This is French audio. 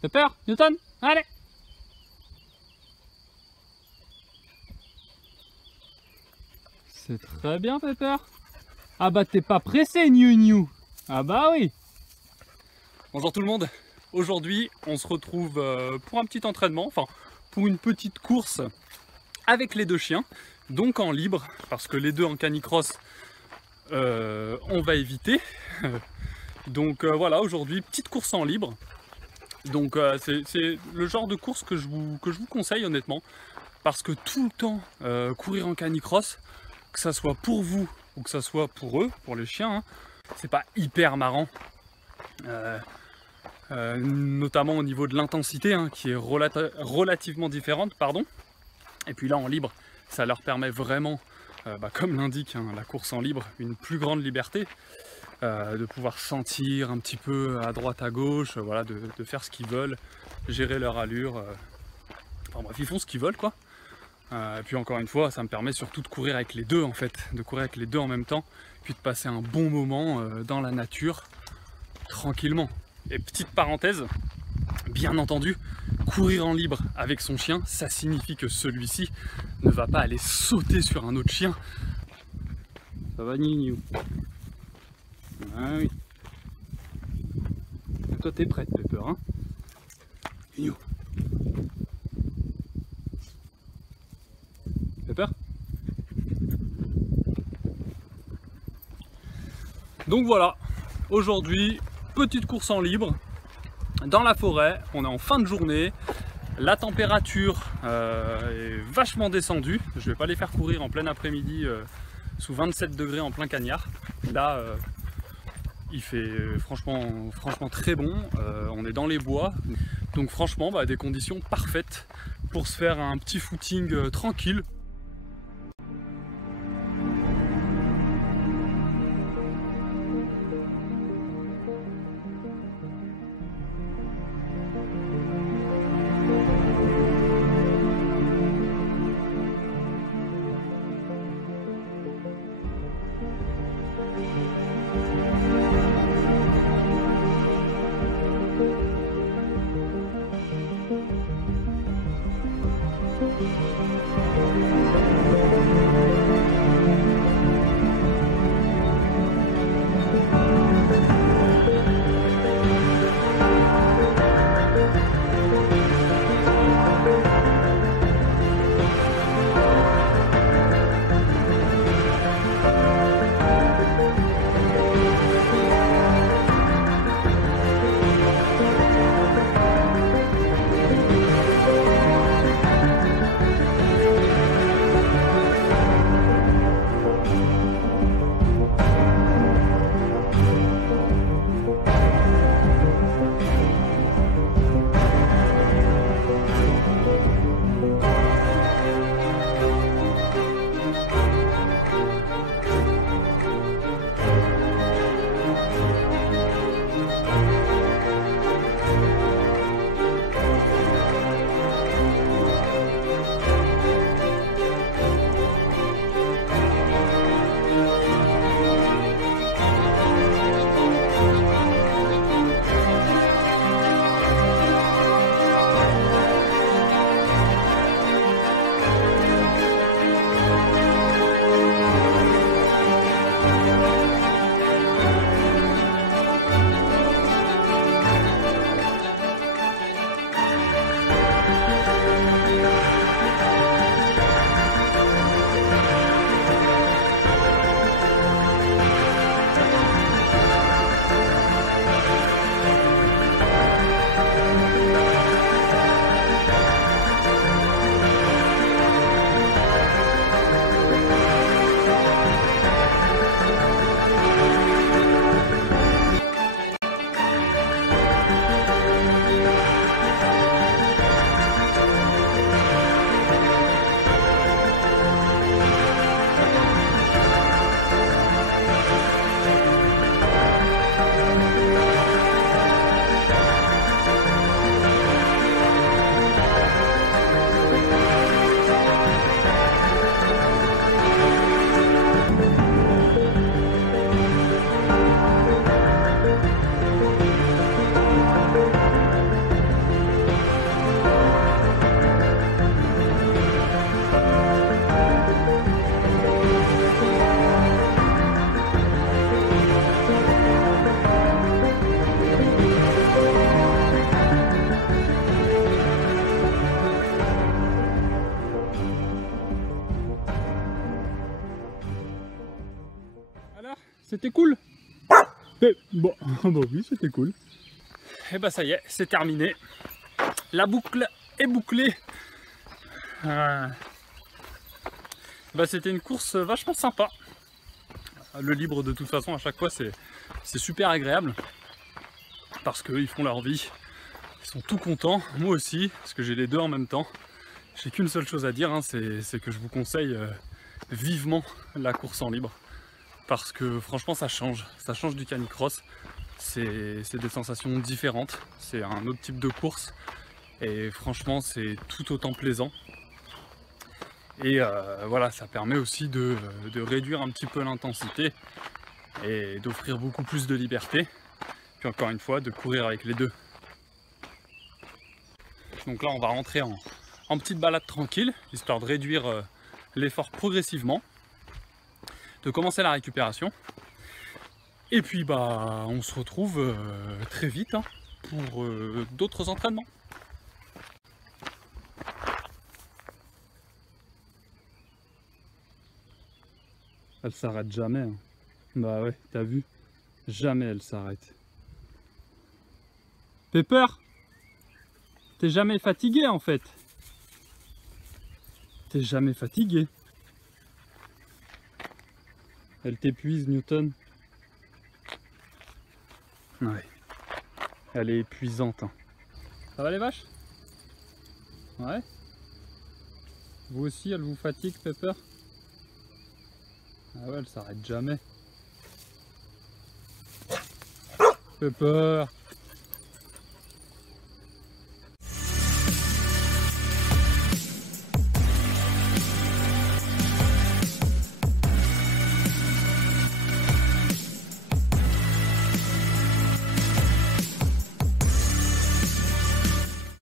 T'as peur, Newton? Allez! C'est très bien, Pepper. Ah bah t'es pas pressé, New. Ah bah oui. Bonjour tout le monde. Aujourd'hui, on se retrouve pour un petit entraînement, enfin pour une petite course avec les deux chiens, donc en libre, parce que les deux en canicross, on va éviter. Donc voilà, aujourd'hui, petite course en libre. Donc c'est le genre de course que je vous conseille honnêtement, parce que tout le temps courir en canicross, que ça soit pour vous ou que ça soit pour eux, pour les chiens, hein, c'est pas hyper marrant. Notamment au niveau de l'intensité, hein, qui est relativement différente, pardon. Et puis là en libre, ça leur permet vraiment, comme l'indique hein, la course en libre, une plus grande liberté, de pouvoir sentir un petit peu à droite à gauche, voilà, de faire ce qu'ils veulent, gérer leur allure, enfin bref, ils font ce qu'ils veulent quoi. Et puis encore une fois, ça me permet surtout de courir avec les deux en fait, de courir avec les deux en même temps, puis de passer un bon moment dans la nature, tranquillement. Et petite parenthèse, bien entendu, courir en libre avec son chien, ça signifie que celui-ci ne va pas aller sauter sur un autre chien. Ça va, Nini? Ah oui. Et toi, t'es prête, Pepper, hein? Nini. Pepper? Donc voilà, aujourd'hui, petite course en libre, dans la forêt, on est en fin de journée, la température est vachement descendue, je vais pas les faire courir en plein après-midi sous 27 degrés en plein cagnard. Là, il fait franchement très bon, on est dans les bois, donc franchement des conditions parfaites pour se faire un petit footing tranquille. c'était cool. Bon, bah oui, c'était cool. Et bah ça y est, c'est terminé. La boucle est bouclée. Bah c'était une course vachement sympa. Le libre de toute façon à chaque fois c'est super agréable. Parce qu'ils font leur vie. Ils sont tout contents, moi aussi, parce que j'ai les deux en même temps. J'ai qu'une seule chose à dire, hein, c'est que je vous conseille vivement la course en libre. Parce que franchement ça change du canicross. C'est des sensations différentes, c'est un autre type de course. Et franchement c'est tout autant plaisant. Et voilà, ça permet aussi de réduire un petit peu l'intensité et d'offrir beaucoup plus de liberté. Puis encore une fois, de courir avec les deux. Donc là, on va rentrer en petite balade tranquille, histoire de réduire l'effort progressivement, de commencer la récupération. Et puis, bah, on se retrouve très vite hein, pour d'autres entraînements. Elle s'arrête jamais. Hein. Bah ouais, t'as vu? Jamais elle s'arrête. Pepper, t'es jamais fatigué en fait. T'es jamais fatigué. Elle t'épuise, Newton. Ouais. Elle est épuisante. Hein. Ça va les vaches? Ouais. Vous aussi, elle vous fatigue, Pepper? Ah ouais, elle s'arrête jamais. Pepper.